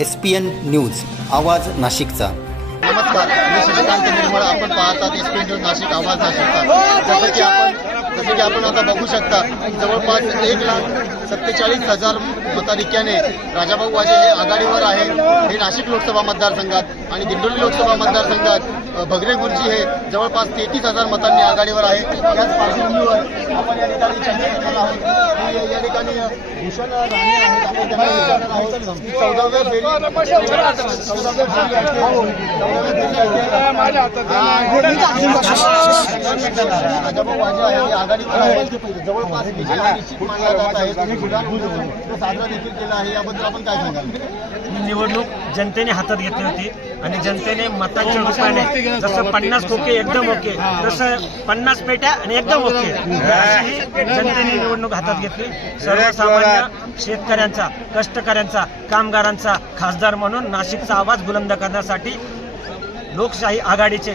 S P N news आवाज नाशिकचा. नमस्कार मी शशिकांत निर्मळ. आपण पाहतात एस पी न्यूज नाशिक आवाज नाशिकचा. जसं की आपण जसं की आपण आता बघू शकता जवळपास एक लाख सत्तेचाळीस हजार मताधिक्याने राजाभाऊ वाजे हे आघाडीवर आहे हे नाशिक लोकसभा मतदारसंघात आणि दिंडोरी लोकसभा मतदारसंघात भगरे गुरुजी हे जवळपास तेहतीस हजार मतांनी आघाडीवर आहे. त्याच पार्श्वभूमीवर आपण या ठिकाणी चर्चा करणार आहोत या ठिकाणी भूषण राणे आहेत. चौदाव्या फेरी चौदाव्या आहे. आघाडीवर आहे. जवळपास हा निश्चित मानला जात आहे. साजरा देखील केला आहे. याबद्दल आपण काय सांगाल? निवडणूक जनतेने हातात घेतली होती आणि जनतेने मतांच्या रूपाने जसं पन्नास खोके एकदम ओके तसं पन्नास पेट्या आणि एकदम ओके. अशी ही जनतेने निवडणूक हातात घेतली. सर्वसामान्य शेतकऱ्यांचा कष्टकऱ्यांचा कामगारांचा खासदार म्हणून नाशिकचा आवाज बुलंद करण्यासाठी लोकशाही आघाडीचे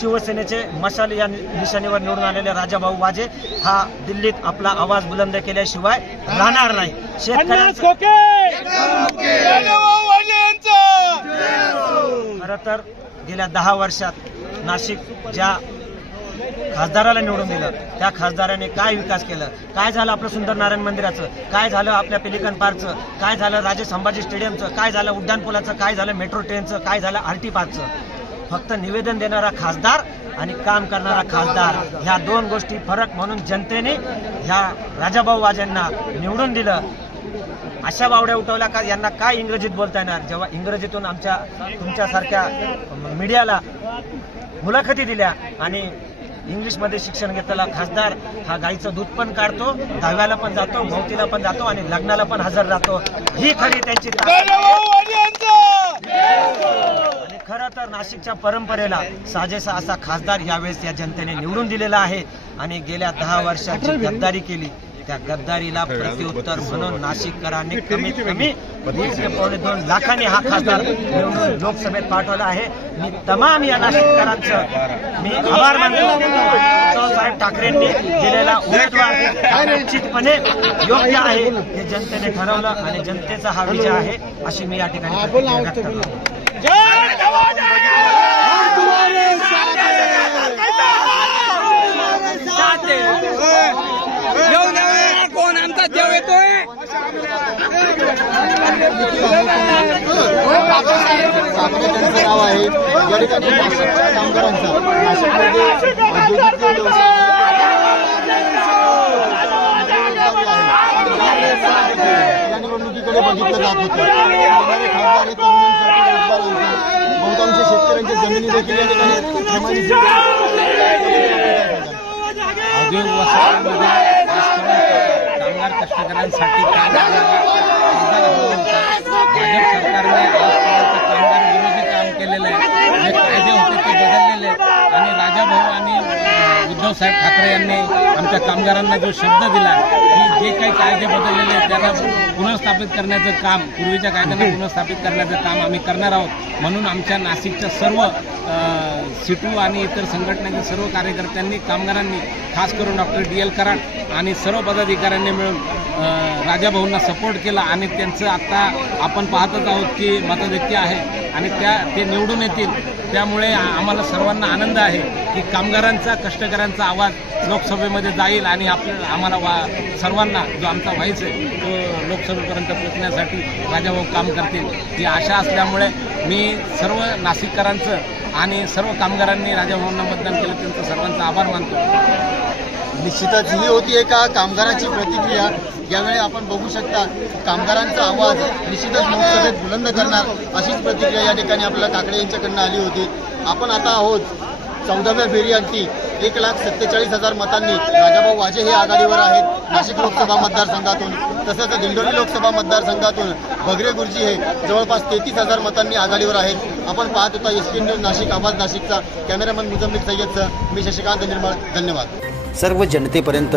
शिवसेनेचे मशाल या निशाणीवर निवडून आलेले राजाभाऊ वाजे हा दिल्लीत आपला आवाज बुलंद केल्याशिवाय राहणार नाही. शेतकऱ्यांचा खरं तर गेल्या दहा वर्षात नाशिक ज्या खासदाराला निवडून दिलं त्या खासदाराने काय विकास केलं? काय झालं आपलं सुंदर नारायण मंदिराचं? काय झालं आपल्या पेलिकन पार्कचं? काय झालं राजे संभाजी स्टेडियमचं? काय झालं उड्डाणपुलाचं? काय झालं मेट्रो ट्रेनचं? काय झालं आर टी पार्कचं फक्त निवेदन देणारा खासदार आणि काम करणारा खासदार. ह्या दोन गोष्टी फरक म्हणून जनतेने ह्या राजाभाऊ वाजेंना निवडून दिलं. अशा बावड्या उठवल्या का यांना काय इंग्रजीत बोलता येणार? जेव्हा इंग्रजीतून आमच्या तुमच्यासारख्या मीडियाला मुलाखती दिल्या आणि इंग्लिशमध्ये शिक्षण घेतलेला खासदार हा गाईचं दूध पण काढतो दहाव्याला पण जातो भोवतीला पण जातो आणि लग्नाला पण हजर राहतो. ही खरी त्यांची आहे. आणि खरं तर नाशिकच्या परंपरेला साजेसा असा खासदार यावेळेस या जनतेने निवडून दिलेला आहे आणि गेल्या दहा वर्षाची गद्दारी केली. त्या गद्दारीला प्रत्युत्तर म्हणून नाशिककरांनी कमीत कमी दीड ते पावणे दोन लाखांनी हा खासदार निवडून लोकसभेत पाठवला आहे. मी तमाम या नाशिककरांचं मी आभार मानतो. उद्धवसाहेब ठाकरेंनी दिलेला उमेदवार निश्चितपणे योग्य आहे. हे जनतेने ठरवलं आणि जनतेचा हा विजय आहे अशी मी या ठिकाणी व्यक्त करतो. ठाकरे त्यांचं नाव आहे या ठिकाणी नाशिकच्या कामगारांचा नाशिकमध्ये औद्योगिक या निवडणुकीकडे बघितलं जात होतं खासदार हे तरुणांसाठी बहुतांश शेतकऱ्यांच्या जमिनी देखील या ठिकाणी प्रमाणित वसाहतीमध्ये कामगार कष्टकऱ्यांसाठी भाजप सरकारने आजपर्यंत कामगार विरोधी काम केलेलं आहे जे कायदे होते ते बदललेले आहेत आणि राजाभाऊ आणि उद्धवसाहेब ठाकरे यांनी आमच्या कामगारांना जो शब्द दिला की जे काही कायदे बदललेले आहेत त्याला पुनर्स्थापित करण्याचं काम पूर्वीच्या कायद्यांना पुनर्स्थापित करण्याचं काम आम्ही करणार आहोत म्हणून आमच्या नाशिकच्या सर्व सिटू आणि इतर संघटनेच्या सर्व कार्यकर्त्यांनी कामगारांनी खास करून डॉक्टर डी एल कराड आणि सर्व पदाधिकाऱ्यांनी मिळून राजाभाऊंना सपोर्ट केला आणि त्यांचं आत्ता आपण पाहतच आहोत की मताधिक्य आहे. आणि त्या ते निवडून येतील. त्यामुळे आम्हाला सर्वांना आनंद आहे की कामगारांचा कष्टकऱ्यांचा आवाज लोकसभेमध्ये जाईल आणि आपल्या आम्हाला वा सर्वांना जो आमचा व्हायचं आहे तो लोकसभेपर्यंत पोचण्यासाठी राजाभाऊ काम करतील. ही आशा असल्यामुळे मी सर्व नाशिककरांचं आणि सर्व कामगारांनी राजाभाऊंना मतदान केलं त्यांचं सर्वांचा आभार मानतो. निश्चितच ही होती एका कामगाराची प्रतिक्रिया. यावेळी आपण बघू शकता कामगारांचा आवाज निश्चितच लोकसभेत बुलंद करणार अशीच प्रतिक्रिया या ठिकाणी आपल्याला काकडे यांच्याकडनं आली होती. आपण आता आहोत चौदाव्या फेरीअंती एक लाख सत्तेचाळीस हजार मतांनी राजाभाऊ वाजे हे आघाडीवर आहेत. नाशिक लोकसभा मतदारसंघातून तसंच दिंडोरी लोकसभा मतदारसंघातून भगरे गुरुजी हे जवळपास तेहतीस हजार मतांनी आघाडीवर आहेत. आपण पाहत होता एस पी न्यूज नाशिक आवाज नाशिकचा. कॅमेरामन मुजम्मिल सय्यदचं. मी शशिकांत निर्मळ. धन्यवाद. सर्व जनतेपर्यंत